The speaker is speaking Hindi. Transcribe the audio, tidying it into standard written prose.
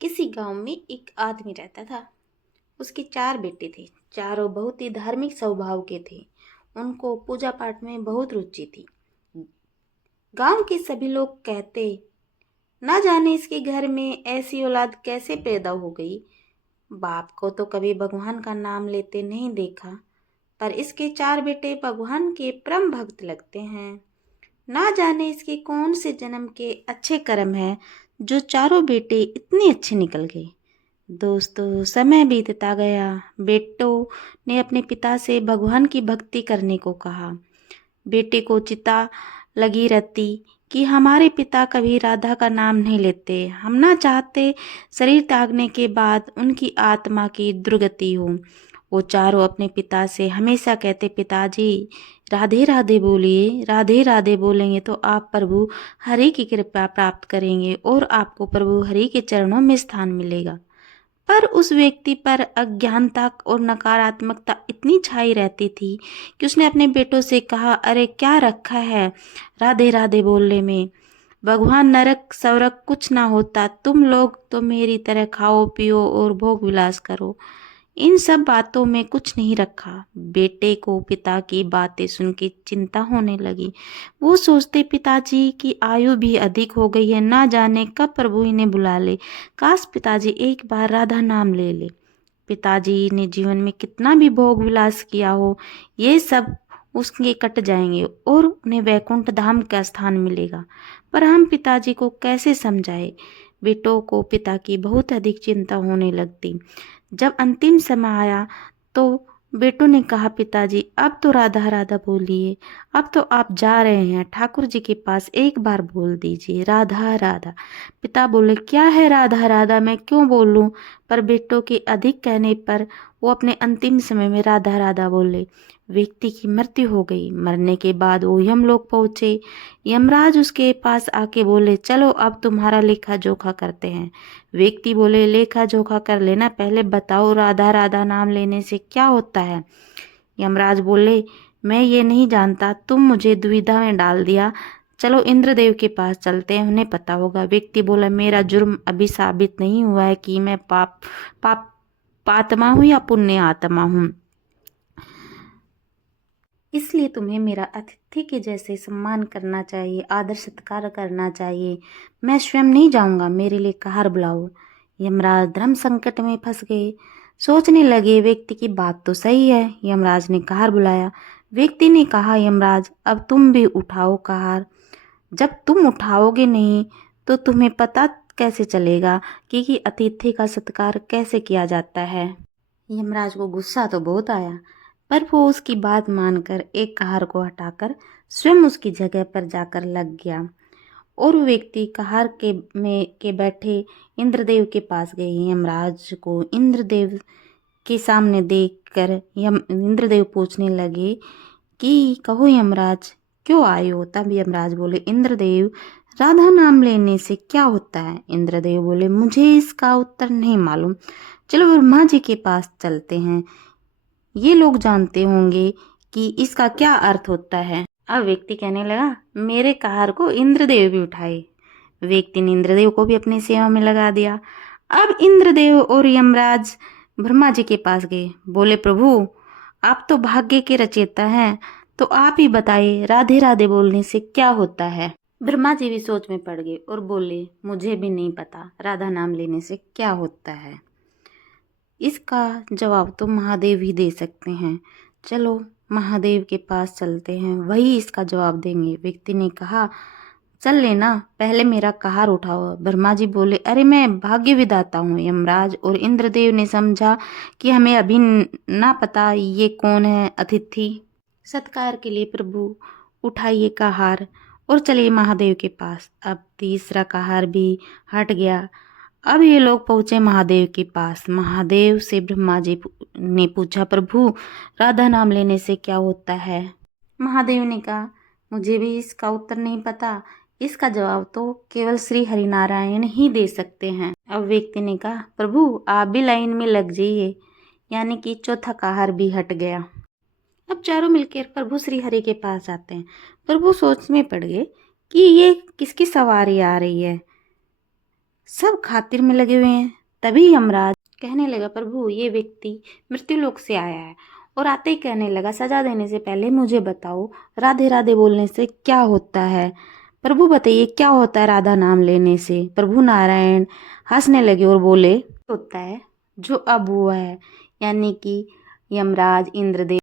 किसी गांव में एक आदमी रहता था। उसके 4 बेटे थे। चारों बहुत ही धार्मिक स्वभाव के थे। उनको पूजा पाठ में बहुत रुचि थी। गांव के सभी लोग कहते, ना जाने इसके घर में ऐसी औलाद कैसे पैदा हो गई। बाप को तो कभी भगवान का नाम लेते नहीं देखा, पर इसके 4 बेटे भगवान के परम भक्त लगते हैं। ना जाने इसके कौन से जन्म के अच्छे कर्म हैं, जो चारों बेटे इतने अच्छे निकल गए। दोस्तों, समय बीतता गया। बेटों ने अपने पिता से भगवान की भक्ति करने को कहा। बेटे को चिता लगी रहती कि हमारे पिता कभी राधा का नाम नहीं लेते। हम ना चाहते शरीर त्यागने के बाद उनकी आत्मा की दुर्गति हो। वो चारों अपने पिता से हमेशा कहते, पिताजी राधे राधे बोलिए, राधे राधे बोलेंगे तो आप प्रभु हरि की कृपा प्राप्त करेंगे और आपको प्रभु हरि के चरणों में स्थान मिलेगा। पर उस व्यक्ति पर अज्ञानता और नकारात्मकता इतनी छाई रहती थी कि उसने अपने बेटों से कहा, अरे क्या रखा है राधे राधे बोलने में। भगवान नरक स्वर्ग कुछ ना होता। तुम लोग तो मेरी तरह खाओ पियो और भोग विलास करो। इन सब बातों में कुछ नहीं रखा। बेटे को पिता की बातें सुन के चिंता होने लगी। वो सोचते, पिताजी की आयु भी अधिक हो गई है, ना जाने कब प्रभु इन्हें बुला ले। काश पिताजी एक बार राधा नाम ले ले। पिताजी ने जीवन में कितना भी भोग विलास किया हो, ये सब उसके कट जाएंगे और उन्हें वैकुंठ धाम का स्थान मिलेगा। पर हम पिताजी को कैसे समझाए। बेटों को पिता की बहुत अधिक चिंता होने लगती। जब अंतिम समय आया तो बेटों ने कहा, पिताजी अब तो राधा राधा बोलिए। अब तो आप जा रहे हैं ठाकुर जी के पास, एक बार बोल दीजिए राधा राधा। पिता बोले, क्या है राधा राधा, मैं क्यों बोलूं। पर बेटों के अधिक कहने पर वो अपने अंतिम समय में राधा राधा बोले। व्यक्ति की मृत्यु हो गई। मरने के बाद वो यमलोक पहुंचे। यमराज उसके पास आके बोले, चलो अब तुम्हारा लेखा जोखा करते हैं। व्यक्ति बोले, लेखा जोखा कर लेना, पहले बताओ राधा राधा नाम लेने से क्या होता है। यमराज बोले, मैं ये नहीं जानता, तुम मुझे दुविधा में डाल दिया। चलो इंद्रदेव के पास चलते हैं, उन्हें पता होगा। व्यक्ति बोला, मेरा जुर्म अभी साबित नहीं हुआ है कि मैं पाप पात्मा हूँ या पुण्य आत्मा हूँ, इसलिए तुम्हें मेरा अतिथि के जैसे सम्मान करना चाहिए, आदर सत्कार करना चाहिए। मैं स्वयं नहीं जाऊंगा, मेरे लिए कार बुलाओ। यमराज धर्म संकट में फंस गए। सोचने लगे, व्यक्ति की बात तो सही है। यमराज ने कार बुलाया। व्यक्ति ने कहा, यमराज अब तुम भी उठाओ कार। जब तुम उठाओगे नहीं तो तुम्हें पता कैसे चलेगा कि अतिथि का सत्कार कैसे किया जाता है। यमराज को गुस्सा तो बहुत आया, पर वो उसकी बात मानकर एक कहार को हटाकर स्वयं उसकी जगह पर जाकर लग गया। और वो व्यक्ति कहार के बैठे इंद्रदेव के पास गए। यमराज को इंद्रदेव के सामने देखकर इंद्रदेव पूछने लगे कि कहो यमराज, क्यों आए हो। तब यमराज बोले, इंद्रदेव राधा नाम लेने से क्या होता है। इंद्रदेव बोले, मुझे इसका उत्तर नहीं मालूम, चलो ब्रह्मा जी के पास चलते हैं, ये लोग जानते होंगे कि इसका क्या अर्थ होता है। अब व्यक्ति कहने लगा, मेरे कार को इंद्रदेव भी उठाए। व्यक्ति ने इंद्रदेव को भी अपनी सेवा में लगा दिया। अब इंद्रदेव और यमराज ब्रह्मा जी के पास गए। बोले, प्रभु आप तो भाग्य के रचयिता हैं, तो आप ही बताइए राधे राधे बोलने से क्या होता है। ब्रह्मा जी भी सोच में पड़ गए और बोले, मुझे भी नहीं पता राधा नाम लेने से क्या होता है। इसका जवाब तो महादेव ही दे सकते हैं। चलो महादेव के पास चलते हैं, वही इसका जवाब देंगे। व्यक्ति ने कहा, चल लेना, पहले मेरा कहार उठाओ। ब्रह्मा जी बोले, अरे मैं भाग्य विधाता हूँ। यमराज और इंद्रदेव ने समझा कि हमें अभी ना पता ये कौन है अतिथि। सत्कार के लिए प्रभु उठाइए कहार और चलिए महादेव के पास। अब तीसरा कहार भी हट गया। अब ये लोग पहुंचे महादेव के पास। महादेव से ब्रह्मा जी ने पूछा, प्रभु राधा नाम लेने से क्या होता है। महादेव ने कहा, मुझे भी इसका उत्तर नहीं पता, इसका जवाब तो केवल श्री हरिनारायण ही दे सकते हैं। अब व्यक्ति ने कहा, प्रभु आप भी लाइन में लग जाइए, यानी कि चौथा कहार भी हट गया। अब चारों मिलकर प्रभु श्री हरि के पास जाते हैं। प्रभु सोच में पड़ गए कि ये किसकी सवारी आ रही है। सब खातिर में लगे हुए हैं। तभी यमराज कहने लगा, प्रभु ये व्यक्ति मृत्युलोक से आया है और आते ही कहने लगा, सजा देने से पहले मुझे बताओ राधे राधे बोलने से क्या होता है। प्रभु बताइए क्या होता है राधा नाम लेने से। प्रभु नारायण हंसने लगे और बोले, होता है जो अब हुआ है, यानी कि यमराज इंद्रदेव